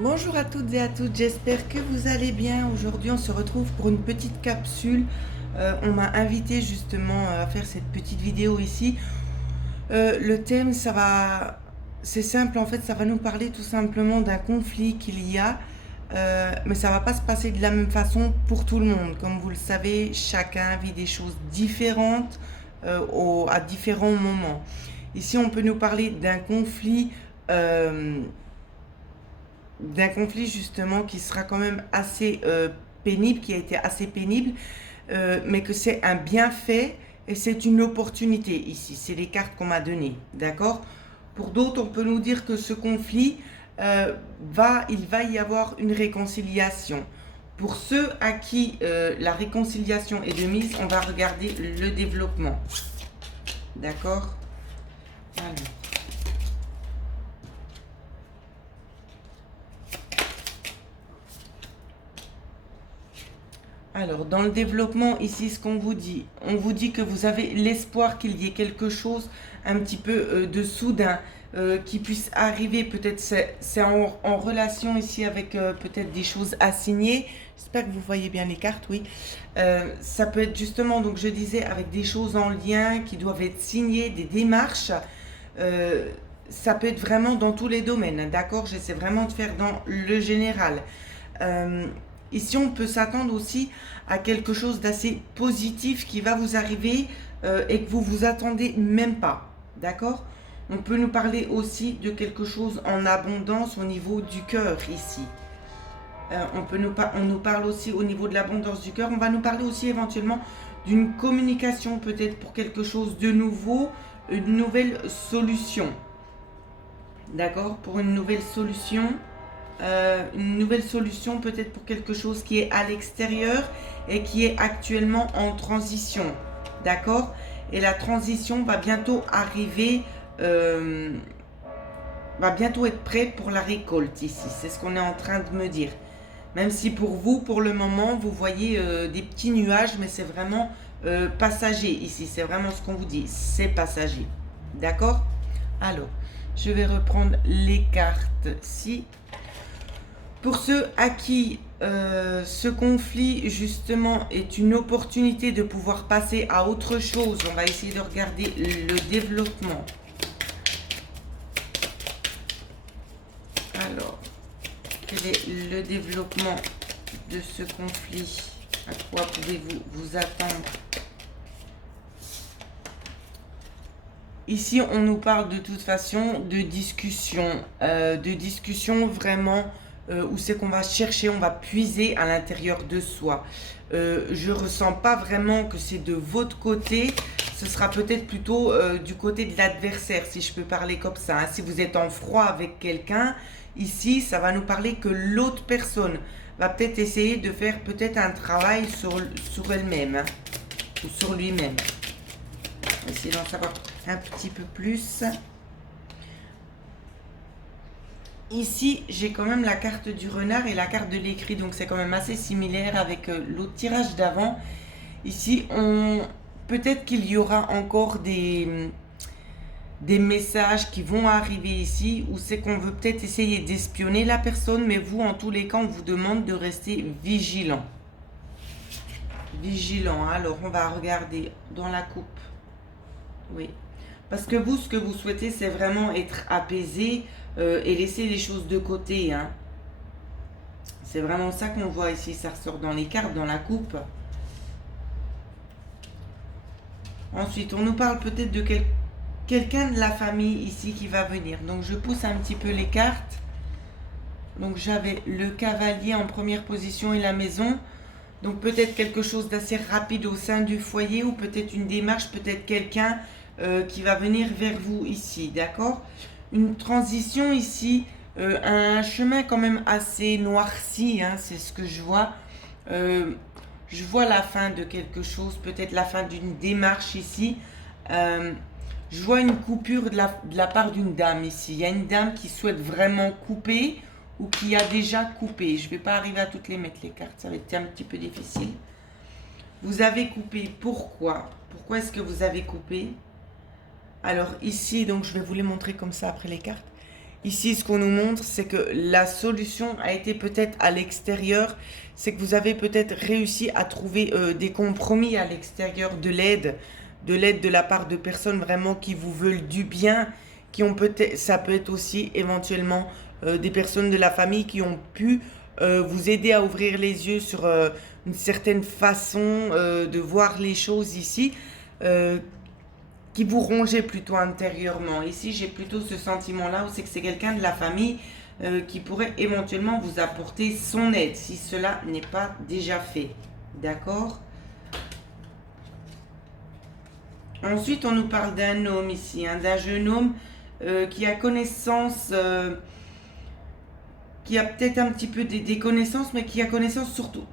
Bonjour à toutes et à toutes, j'espère que vous allez bien. Aujourd'hui, on se retrouve pour une petite capsule. On m'a invité justement à faire cette petite vidéo ici. Le thème, c'est simple en fait, ça va nous parler tout simplement d'un conflit qu'il y a, mais ça va pas se passer de la même façon pour tout le monde. Comme vous le savez, chacun vit des choses différentes à différents moments. Ici, on peut nous parler euh, d'un conflit justement qui sera quand même assez pénible, qui a été assez pénible, mais que c'est un bienfait et c'est une opportunité ici. C'est les cartes qu'on m'a données, d'accord. Pour d'autres, on peut nous dire que ce conflit, il va y avoir une réconciliation. Pour ceux à qui la réconciliation est de mise, on va regarder le développement, d'accord. Alors, dans le développement, ici, ce qu'on vous dit, on vous dit que vous avez l'espoir qu'il y ait quelque chose un petit peu de soudain qui puisse arriver. Peut-être c'est en relation ici avec peut-être des choses à signer. J'espère que vous voyez bien les cartes, oui. Ça peut être justement, donc je disais, avec des choses en lien qui doivent être signées, des démarches. Euh, Ça peut être vraiment dans tous les domaines, d'accord. J'essaie vraiment de faire dans le général. Euh, Ici, on peut s'attendre aussi à quelque chose d'assez positif qui va vous arriver et que vous vous attendez même pas. D'accord. On peut nous parler aussi de quelque chose en abondance au niveau du cœur ici. On nous parle aussi au niveau de l'abondance du cœur. On va nous parler aussi éventuellement d'une communication peut-être pour quelque chose de nouveau, une nouvelle solution. D'accord. Pour une nouvelle solution peut-être pour quelque chose qui est à l'extérieur et qui est actuellement en transition. D'accord. Et la transition va bientôt arriver, va bientôt être prêt pour la récolte ici. C'est ce qu'on est en train de me dire. Même si pour vous, pour le moment, vous voyez des petits nuages, mais c'est vraiment passager ici. C'est vraiment ce qu'on vous dit. C'est passager. D'accord. Alors, je vais reprendre les cartes-ci. Pour ceux à qui ce conflit justement est une opportunité de pouvoir passer à autre chose, on va essayer de regarder le développement. Alors, quel est le développement de ce conflit? À quoi pouvez-vous vous attendre? Ici, on nous parle de toute façon de discussion vraiment où c'est qu'on va chercher, on va puiser à l'intérieur de soi. Je ressens pas vraiment que c'est de votre côté, ce sera peut-être plutôt du côté de l'adversaire, si je peux parler comme ça. Hein. Si vous êtes en froid avec quelqu'un, ici, ça va nous parler que l'autre personne va peut-être essayer de faire peut-être un travail sur elle-même hein, ou sur lui-même. Essayer d'en savoir un petit peu plus. Ici, j'ai quand même la carte du renard et la carte de l'écrit, donc c'est quand même assez similaire avec l'autre tirage d'avant. Ici, peut-être qu'il y aura encore des messages qui vont arriver ici, où c'est qu'on veut peut-être essayer d'espionner la personne, mais vous, en tous les cas, on vous demande de rester vigilant. Vigilant, alors on va regarder dans la coupe. Oui. Parce que vous, ce que vous souhaitez, c'est vraiment être apaisé et laisser les choses de côté. Hein. C'est vraiment ça qu'on voit ici. Ça ressort dans les cartes, dans la coupe. Ensuite, on nous parle peut-être de quelqu'un de la famille ici qui va venir. Donc, je pousse un petit peu les cartes. Donc, j'avais le cavalier en première position et la maison. Donc, peut-être quelque chose d'assez rapide au sein du foyer ou peut-être une démarche, peut-être quelqu'un qui va venir vers vous ici, d'accord. Une transition ici, un chemin quand même assez noirci, hein, c'est ce que je vois. Je vois la fin de quelque chose, peut-être la fin d'une démarche ici. Je vois une coupure de la part d'une dame ici. Il y a une dame qui souhaite vraiment couper ou qui a déjà coupé. Je ne vais pas arriver à toutes les mettre les cartes, ça va être un petit peu difficile. Vous avez coupé, pourquoi? Pourquoi est-ce que vous avez coupé? Alors ici, donc je vais vous les montrer comme ça après les cartes. Ici, ce qu'on nous montre, c'est que la solution a été peut-être à l'extérieur. C'est que vous avez peut-être réussi à trouver des compromis à l'extérieur de l'aide de la part de personnes vraiment qui vous veulent du bien, qui ont peut-être, ça peut être aussi éventuellement des personnes de la famille qui ont pu vous aider à ouvrir les yeux sur une certaine façon de voir les choses ici. Qui vous rongeait plutôt intérieurement. Ici, j'ai plutôt ce sentiment-là où c'est que c'est quelqu'un de la famille qui pourrait éventuellement vous apporter son aide si cela n'est pas déjà fait. D'accord? Ensuite, on nous parle d'un homme ici, hein, d'un jeune homme qui a connaissance, qui a peut-être un petit peu des connaissances, mais qui a connaissance surtout,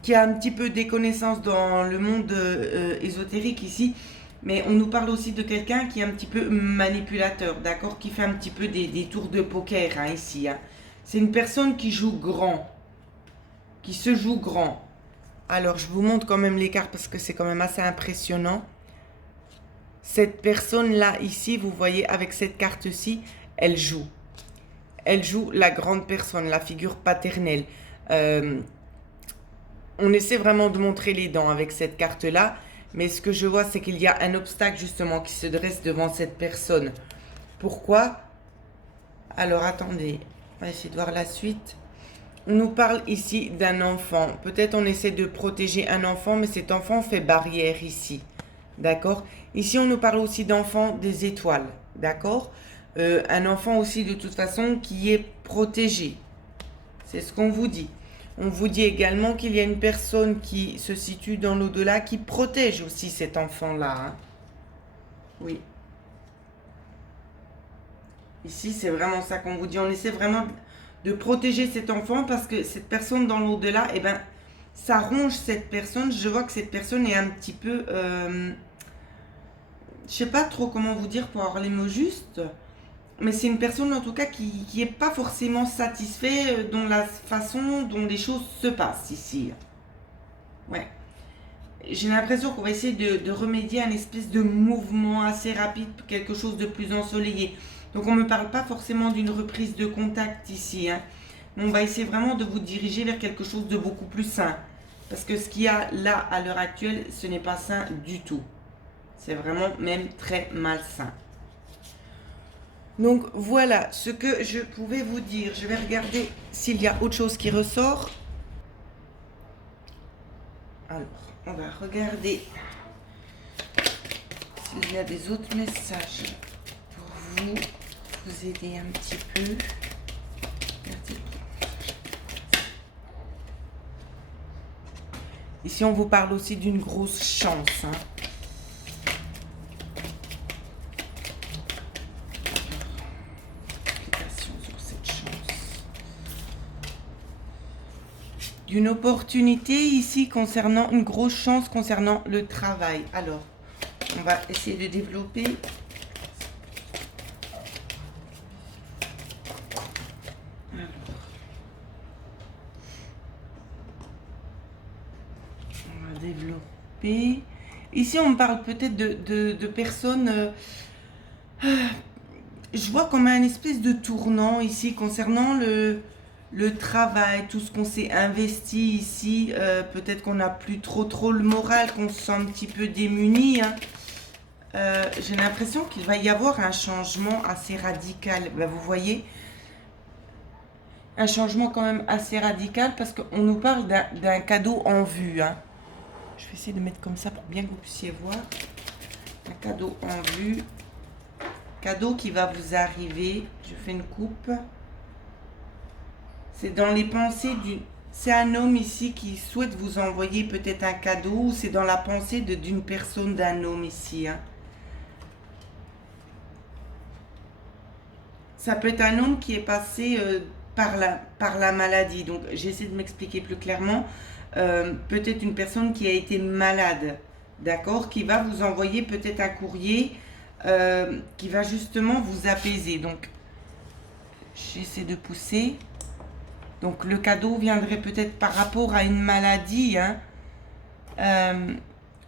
qui a un petit peu des connaissances dans le monde ésotérique ici. Mais on nous parle aussi de quelqu'un qui est un petit peu manipulateur, d'accord? Qui fait un petit peu des tours de poker, hein, ici. Hein. C'est une personne qui joue grand, qui se joue grand. Alors, je vous montre quand même les cartes parce que c'est quand même assez impressionnant. Cette personne-là, ici, vous voyez, avec cette carte-ci, elle joue. Elle joue la grande personne, la figure paternelle. On essaie vraiment de montrer les dents avec cette carte-là. Mais ce que je vois, c'est qu'il y a un obstacle justement qui se dresse devant cette personne. Pourquoi? Alors attendez, on va essayer de voir la suite. On nous parle ici d'un enfant. Peut-être on essaie de protéger un enfant, mais cet enfant fait barrière ici. D'accord? Ici, on nous parle aussi d'enfant des étoiles. D'accord? Un enfant aussi de toute façon qui est protégé. C'est ce qu'on vous dit. On vous dit également qu'il y a une personne qui se situe dans l'au-delà qui protège aussi cet enfant-là. Hein. Oui. Ici, c'est vraiment ça qu'on vous dit. On essaie vraiment de protéger cet enfant parce que cette personne dans l'au-delà, eh ben, ça ronge cette personne. Je vois que cette personne est un petit peu... je sais pas trop comment vous dire pour avoir les mots justes. Mais c'est une personne en tout cas qui n'est pas forcément satisfait dans la façon dont les choses se passent ici. Ouais. J'ai l'impression qu'on va essayer de remédier à une espèce de mouvement assez rapide, quelque chose de plus ensoleillé. Donc on ne me parle pas forcément d'une reprise de contact ici. Hein. Mais on va essayer vraiment de vous diriger vers quelque chose de beaucoup plus sain. Parce que ce qu'il y a là à l'heure actuelle, ce n'est pas sain du tout. C'est vraiment même très malsain. Donc voilà ce que je pouvais vous dire. Je vais regarder s'il y a autre chose qui ressort. Alors, on va regarder s'il y a des autres messages pour vous aider un petit peu. Regardez. Ici, on vous parle aussi d'une grosse chance. Hein. Une opportunité ici concernant une grosse chance concernant le travail. Alors, on va essayer de développer. Alors, on va développer. Ici, on me parle peut-être de personnes. Je vois comme un espèce de tournant ici concernant le travail, tout ce qu'on s'est investi ici, peut-être qu'on n'a plus trop le moral, qu'on se sent un petit peu démuni. Hein. J'ai l'impression qu'il va y avoir un changement assez radical. Ben, vous voyez, un changement quand même assez radical parce qu'on nous parle d'un cadeau en vue. Hein. Je vais essayer de mettre comme ça pour bien que vous puissiez voir. Un cadeau en vue. Cadeau qui va vous arriver. Je fais une coupe. C'est dans les pensées d'une... C'est un homme ici qui souhaite vous envoyer peut-être un cadeau ou c'est dans la pensée d'une personne, d'un homme ici. Hein. Ça peut être un homme qui est passé par la maladie. Donc j'essaie de m'expliquer plus clairement. Peut-être une personne qui a été malade, d'accord, qui va vous envoyer peut-être un courrier qui va justement vous apaiser. Donc j'essaie de pousser. Donc le cadeau viendrait peut-être par rapport à une maladie, hein,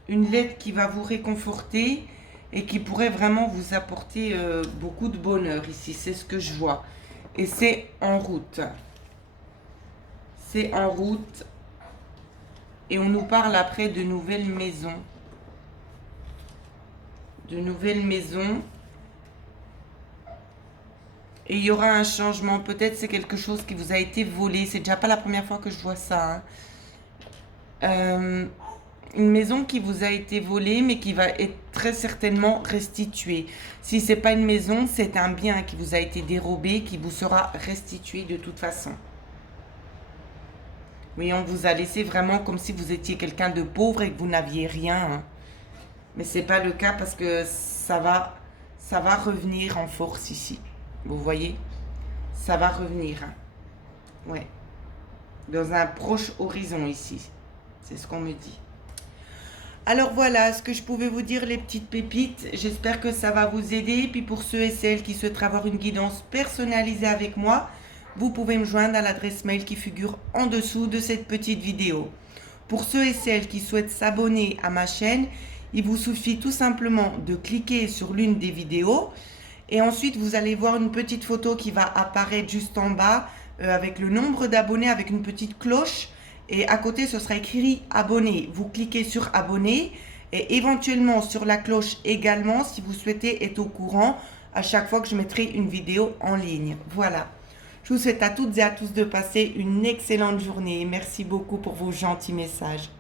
une lettre qui va vous réconforter et qui pourrait vraiment vous apporter beaucoup de bonheur ici, c'est ce que je vois. et c'est en route. C'est en route. Et on nous parle après de nouvelles maisons. De nouvelles maisons. Et il y aura un changement. Peut-être c'est quelque chose qui vous a été volé. C'est déjà pas la première fois que je vois ça. Une maison qui vous a été volée, mais qui va être très certainement restituée. Si c'est pas une maison, c'est un bien qui vous a été dérobé, qui vous sera restitué de toute façon. Oui, on vous a laissé vraiment comme si vous étiez quelqu'un de pauvre et que vous n'aviez rien. Mais c'est pas le cas parce que ça va revenir en force ici. Vous voyez? Ça va revenir. Ouais. Dans un proche horizon ici. C'est ce qu'on me dit. Alors voilà ce que je pouvais vous dire, les petites pépites. J'espère que ça va vous aider. Puis pour ceux et celles qui souhaitent avoir une guidance personnalisée avec moi, vous pouvez me joindre à l'adresse mail qui figure en dessous de cette petite vidéo. Pour ceux et celles qui souhaitent s'abonner à ma chaîne, il vous suffit tout simplement de cliquer sur l'une des vidéos et ensuite vous allez voir une petite photo qui va apparaître juste en bas avec le nombre d'abonnés avec une petite cloche. Et à côté, ce sera écrit abonner. Vous cliquez sur abonner et éventuellement sur la cloche également si vous souhaitez être au courant à chaque fois que je mettrai une vidéo en ligne. Voilà. Je vous souhaite à toutes et à tous de passer une excellente journée. Merci beaucoup pour vos gentils messages.